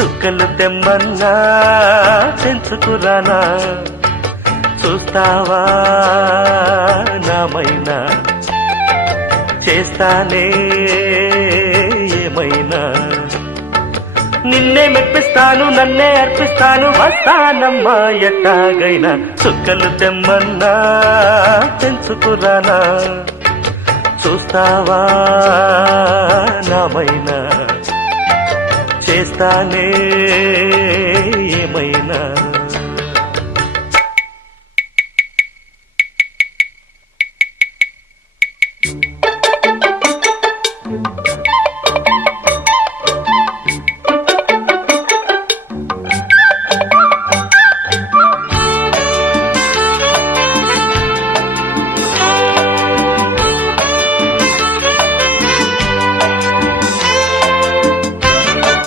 చుక్కలు తెమ్మన్నా పెంచుకురానా చూస్తావా నామైనా? చేస్తానే ఏమైనా? నిన్నే మెప్పిస్తాను నన్నే అర్పిస్తాను వస్తానమ్మా ఎట్టాగైనా. చుక్కలు తెమ్మన్నా పెంచుకురానా చూస్తావా నామైనా? చేస్తానే.